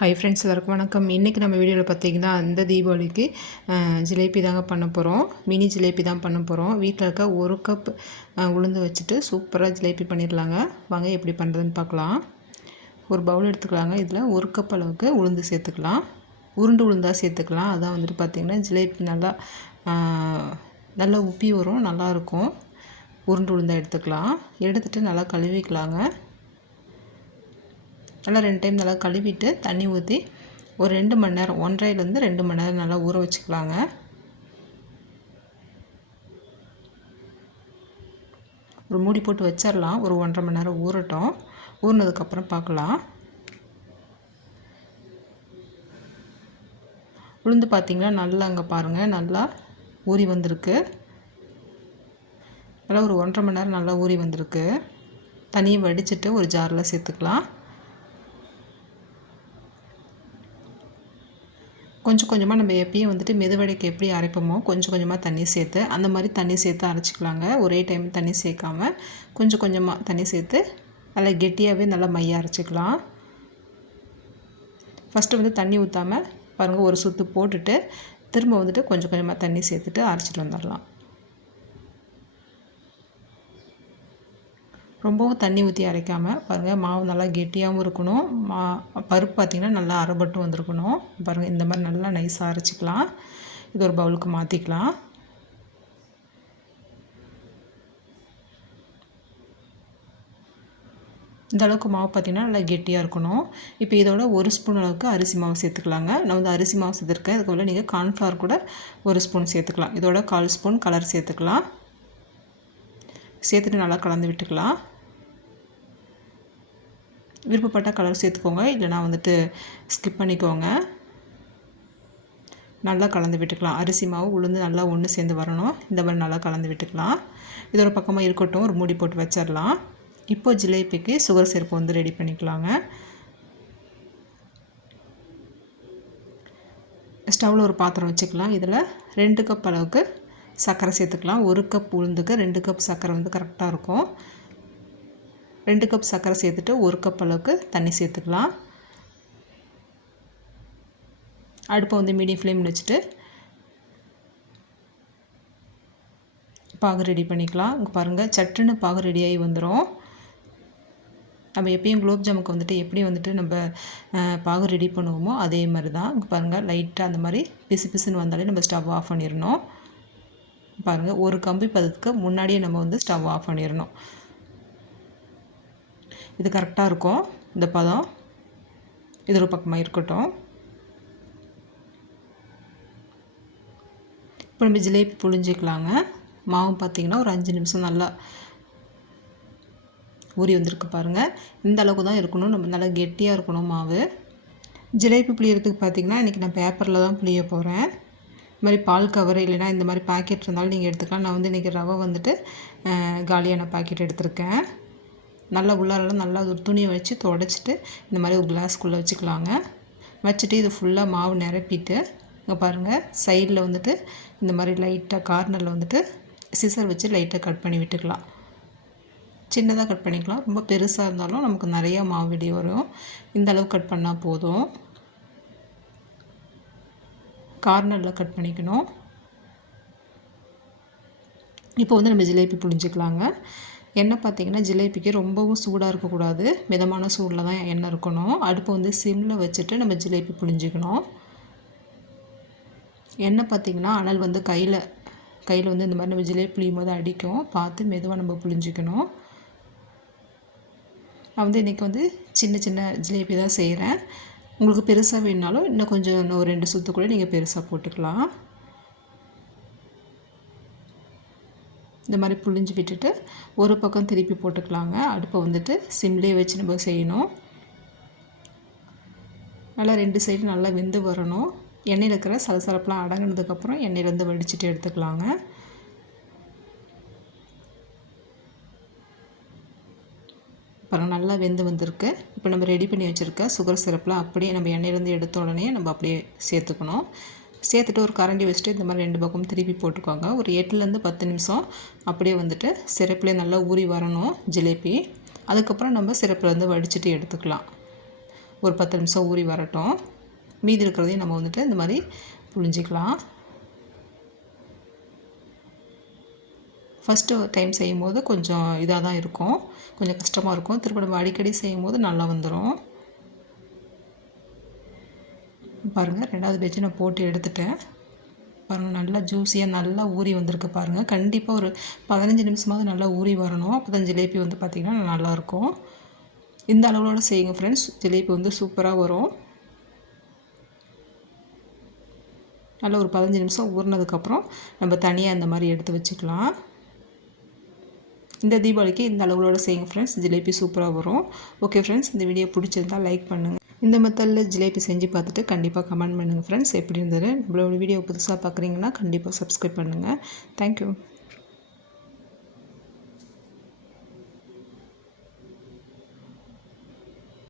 Hi friends எல்லாருக்கும் வணக்கம். இன்றைக்கி நம்ம வீடியோவில் பார்த்தீங்கன்னா இந்த தீபாவளிக்கு ஜிலேபி தாங்க பண்ண போகிறோம் மினி ஜிலேபி தான் பண்ண போகிறோம் வீட்டில் இருக்க ஒரு கப் உளுந்து வச்சுட்டு சூப்பராக ஜிலேபி பண்ணிடலாங்க வாங்க எப்படி பண்ணுறதுன்னு பார்க்கலாம் ஒரு பவுல் எடுத்துக்கலாங்க. இதில் ஒரு கப் அளவுக்கு உளுந்து சேர்த்துக்கலாம். உருண்டு உளுந்தாக சேர்த்துக்கலாம். அதான் வந்துட்டு பார்த்திங்கன்னா ஜிலேபி நல்லா நல்லா உப்பி வரும். நல்லாயிருக்கும் உருண்டு உளுந்தாக எடுத்துக்கலாம். எடுத்துகிட்டு நல்லா கழுவிக்கலாங்க. நல்லா ரெண்டு டைம் நல்லா கழுவிட்டு தண்ணி ஊற்றி ஒரு ரெண்டு மணி நேரம் ஒன்றரைலேருந்து ரெண்டு மணி நேரம் நல்லா ஊற வச்சுக்கலாங்க. ஒரு மூடி போட்டு வச்சிடலாம் ஒரு ஒன்றரை மணி நேரம் ஊறட்டும். ஊறினதுக்கப்புறம் பார்க்கலாம். உளுந்து பார்த்திங்கன்னா நல்லா அங்கே பாருங்கள் நல்லா ஊறி வந்திருக்கு. நல்லா ஒரு ஒன்றரை மணி நேரம் நல்லா ஊறி வந்திருக்கு. தண்ணியை வடிச்சிட்டு ஒரு ஜாரில் சேர்த்துக்கலாம். கொஞ்சம் கொஞ்சமாக நம்ம எப்பயும் வந்துட்டு மெதுவடைக்கு எப்படி அரைப்போமோ கொஞ்சம் கொஞ்சமாக தண்ணி சேர்த்து அந்த மாதிரி தண்ணி சேர்த்து அரைச்சிக்கலாங்க. ஒரே டைம் தண்ணி சேர்க்காம கொஞ்சம் கொஞ்சமாக தண்ணி சேர்த்து நல்லா கெட்டியாகவே நல்லா மைய அரைச்சிக்கலாம். ஃபஸ்ட்டு வந்து தண்ணி ஊற்றாமல் பாருங்கள் ஒரு சுற்று போட்டுட்டு திரும்ப வந்துட்டு கொஞ்சம் கொஞ்சமாக தண்ணி சேர்த்துட்டு அரைச்சிட்டு வந்துடலாம் ரொம்பவும் தண்ணி ஊற்றி அரைக்காமல் பாருங்கள் மாவு நல்லா கெட்டியாகவும் இருக்கணும். மா பருப்பு பார்த்திங்கன்னா நல்லா அரைபட்டும் வந்திருக்கணும். பாருங்கள் இந்த மாதிரி நல்லா நைஸாக அரைச்சிக்கலாம். இது ஒரு பவுலுக்கு மாற்றிக்கலாம் இந்த அளவுக்கு மாவு பார்த்திங்கன்னா நல்லா கெட்டியாக இருக்கணும். இப்போ இதோட ஒரு ஸ்பூன் அளவுக்கு அரிசி மாவு சேர்த்துக்கலாங்க. நான் வந்து அரிசி மாவு சேர்த்துருக்கேன். அதுக்குள்ள நீங்கள் கார்ன்ஃப்ளவர் கூட ஒரு ஸ்பூன் சேர்த்துக்கலாம். இதோட கால் ஸ்பூன் கலர் சேர்த்துக்கலாம். சேர்த்துட்டு நல்லா கலந்து விட்டுக்கலாம். விருப்பப்பட்ட கலர் சேர்த்துக்கோங்க. இல்லைனா வந்துட்டு ஸ்கிப் பண்ணிக்கோங்க. நல்லா கலந்து விட்டுக்கலாம். அரிசி மாவு உளுந்து நல்லா ஒன்று சேர்ந்து வரணும். இந்த மாதிரி நல்லா கலந்து விட்டுக்கலாம். இதோட பக்கமாக இருக்கட்டும். ஒரு மூடி போட்டு வச்சிடலாம். இப்போ ஜிலேபிக்கு சுகர் சேர்ப்பு வந்து ரெடி பண்ணிக்கலாங்க. ஸ்டவ்வில் ஒரு பாத்திரம் வச்சுக்கலாம். இதில் ரெண்டு கப் அளவுக்கு சர்க்கரை சேர்த்துக்கலாம். ஒரு கப் உளுந்துக்கு ரெண்டு கப் சர்க்கரை வந்து கரெக்டாக இருக்கும். ரெண்டு கப் சர்க்கரை சேர்த்துட்டு ஒரு கப் அளவுக்கு தண்ணி சேர்த்துக்கலாம். அடுப்பை வந்து மீடியம் ஃப்ளேமில் வச்சுட்டு பாகு ரெடி பண்ணிக்கலாம். இங்கே பாருங்கள் சட்டுன்னு பாகு ரெடியாகி வந்துடும் நம்ம எப்பயும் குலோப் ஜாமுக்கு வந்துட்டு எப்படி வந்துட்டு நம்ம பாகு ரெடி பண்ணுவோமோ அதே மாதிரி தான் இங்கே பாருங்கள் லைட்டாக அந்த மாதிரி பிசு பிசுன்னு வந்தாலே நம்ம ஸ்டவ் ஆஃப் பண்ணிடணும் பாருங்கள் ஒரு கம்பி பதத்துக்கு முன்னாடியே நம்ம வந்து ஸ்டவ் ஆஃப் பண்ணிடணும் இது கரெக்டாக இருக்கும் இந்த பதம். இது ஒரு பக்கமாக இருக்கட்டும். இப்போ நம்ம ஜிலேபி புழிஞ்சிக்கலாங்க. மாவு பார்த்திங்கன்னா ஒரு அஞ்சு நிமிஷம் நல்லா ஊறி வந்திருக்கு பாருங்கள் இந்த அளவுக்கு தான் இருக்கணும். நம்ம நல்லா கெட்டியாக இருக்கணும் மாவு. ஜிலேபி புளியறதுக்கு பார்த்திங்கன்னா இன்றைக்கி நான் பேப்பரில் தான் புளிய போகிறேன் இது மாதிரி பால் கவர் இல்லைனா இந்த மாதிரி பாக்கெட் இருந்தாலும் நீங்கள் எடுத்துக்கலாம். நான் வந்து இன்றைக்கி ரவை வந்துட்டு காலியான பாக்கெட் எடுத்திருக்கேன். நல்லா உள்ளாரெல்லாம் நல்லா ஒரு துணியை வச்சு துடைச்சிட்டு இந்த மாதிரி ஒரு கிளாஸ்க்குள்ளே வச்சுக்கலாங்க. வச்சுட்டு இது ஃபுல்லாக மாவு நிரப்பிட்டு இங்கே பாருங்கள் சைடில் வந்துட்டு இந்த மாதிரி லைட்டாக கார்னரில் வந்துட்டு சிசர் வச்சு லைட்டாக கட் பண்ணி விட்டுக்கலாம். சின்னதாக கட் பண்ணிக்கலாம். ரொம்ப பெருசாக இருந்தாலும் நமக்கு நிறைய மாவு வெடி வரும். இந்த அளவு கட் பண்ணால் போதும். கார்னரில் கட் பண்ணிக்கணும். இப்போ வந்து நம்ம ஜிலேபி புழிஞ்சிக்கலாங்க. எண்ணெய் பார்த்தீங்கன்னா ஜிலேபிக்கு ரொம்பவும் சூடாக இருக்கக்கூடாது. மிதமான சூடில் தான் எண்ணெய் இருக்கணும். அடுப்பை வந்து சிம்மில் வச்சுட்டு நம்ம ஜிலேபி புழிஞ்சிக்கணும். எண்ணெய் பார்த்திங்கன்னா அனல் வந்து கையில் கையில் வந்து இந்த மாதிரி நம்ம ஜிலேபி புளியும் போது அடிக்கும். பார்த்து மெதுவாக நம்ம புழிஞ்சிக்கணும். நான் வந்து இன்றைக்கி வந்து சின்ன சின்ன ஜிலேபி தான் செய்கிறேன் உங்களுக்கு பெருசாக வேணுனாலும் இன்னும் கொஞ்சம் இன்னும் ஒரு ரெண்டு சுற்று கூட நீங்கள் பெருசாக போட்டுக்கலாம். இந்த மாதிரி புழிஞ்சு விட்டுட்டு ஒரு பக்கம் திருப்பி போட்டுக்கலாங்க. அடுப்பை வந்துட்டு சிம்லேயே வச்சு நம்ம செய்யணும். நல்லா ரெண்டு சைடு நல்லா வெந்து வரணும். எண்ணெயில் இருக்கிற சலசலப்பெலாம் அடங்கினதுக்கப்புறம் எண்ணெயிலேருந்து வடிச்சிட்டு எடுத்துக்கலாங்க. அப்புறம் நல்லா வெந்து வந்திருக்கு. இப்போ நம்ம ரெடி பண்ணி வச்சுருக்க சுகர் சிரப்பில் அப்படியே நம்ம எண்ணெயிலேருந்து எடுத்த உடனே நம்ம அப்படியே சேர்த்துக்கணும். சேர்த்துட்டு ஒரு கரண்டி வச்சுட்டு இந்த மாதிரி ரெண்டு பக்கம் திருப்பி போட்டுக்கோங்க. ஒரு எட்டுலேருந்து பத்து நிமிஷம் அப்படியே வந்துட்டு சிறப்புலேயே நல்லா ஊறி வரணும் ஜிலேபி. அதுக்கப்புறம் நம்ம சிரப்புலேருந்து வடிச்சிட்டு எடுத்துக்கலாம். ஒரு பத்து நிமிஷம் ஊறி வரட்டும். மீதி இருக்கிறதையும் நம்ம வந்துட்டு இந்த மாதிரி புழிஞ்சிக்கலாம். ஃபஸ்ட்டு டைம் செய்யும்போது கொஞ்சம் இதாக தான் இருக்கும். கொஞ்சம் கஷ்டமாக இருக்கும். திரும்ப நம்ம அடிக்கடி செய்யும்போது நல்லா வந்துடும் பாருங்கள் ரெண்டாவது பேஜ் நான் போட்டு எடுத்துட்டேன். பாருங்கள் நல்லா ஜூஸியாக நல்லா ஊறி வந்திருக்கு பாருங்கள் கண்டிப்பாக ஒரு பதினஞ்சு நிமிஷமாவது நல்லா ஊறி வரணும். அப்போ தான் ஜிலேபி வந்து பார்த்திங்கன்னா நல்லாயிருக்கும். இந்த அளவோட செய்யுங்க ஃப்ரெண்ட்ஸ் ஜிலேபி வந்து சூப்பராக வரும். நல்லா ஒரு பதினஞ்சு நிமிஷம் ஊறினதுக்கப்புறம் நம்ம தனியாக இந்த மாதிரி எடுத்து வச்சுக்கலாம். இந்த தீபாவளிக்கு இந்த அளவுகளோட செய்யுங்க ஃப்ரெண்ட்ஸ் ஜிலேபி சூப்பராக வரும். ஓகே ஃப்ரெண்ட்ஸ் இந்த வீடியோ பிடிச்சிருந்தால் லைக் பண்ணுங்கள் இந்த மெத்தடில் ஜிலேபி செஞ்சு பார்த்துட்டு கண்டிப்பாக கமெண்ட் பண்ணுங்கள் ஃப்ரெண்ட்ஸ் எப்படி இருந்தது? நம்மளோட வீடியோ புதுசாக பார்க்குறீங்கன்னா கண்டிப்பாக சப்ஸ்கிரைப் பண்ணுங்கள் தேங்க்யூ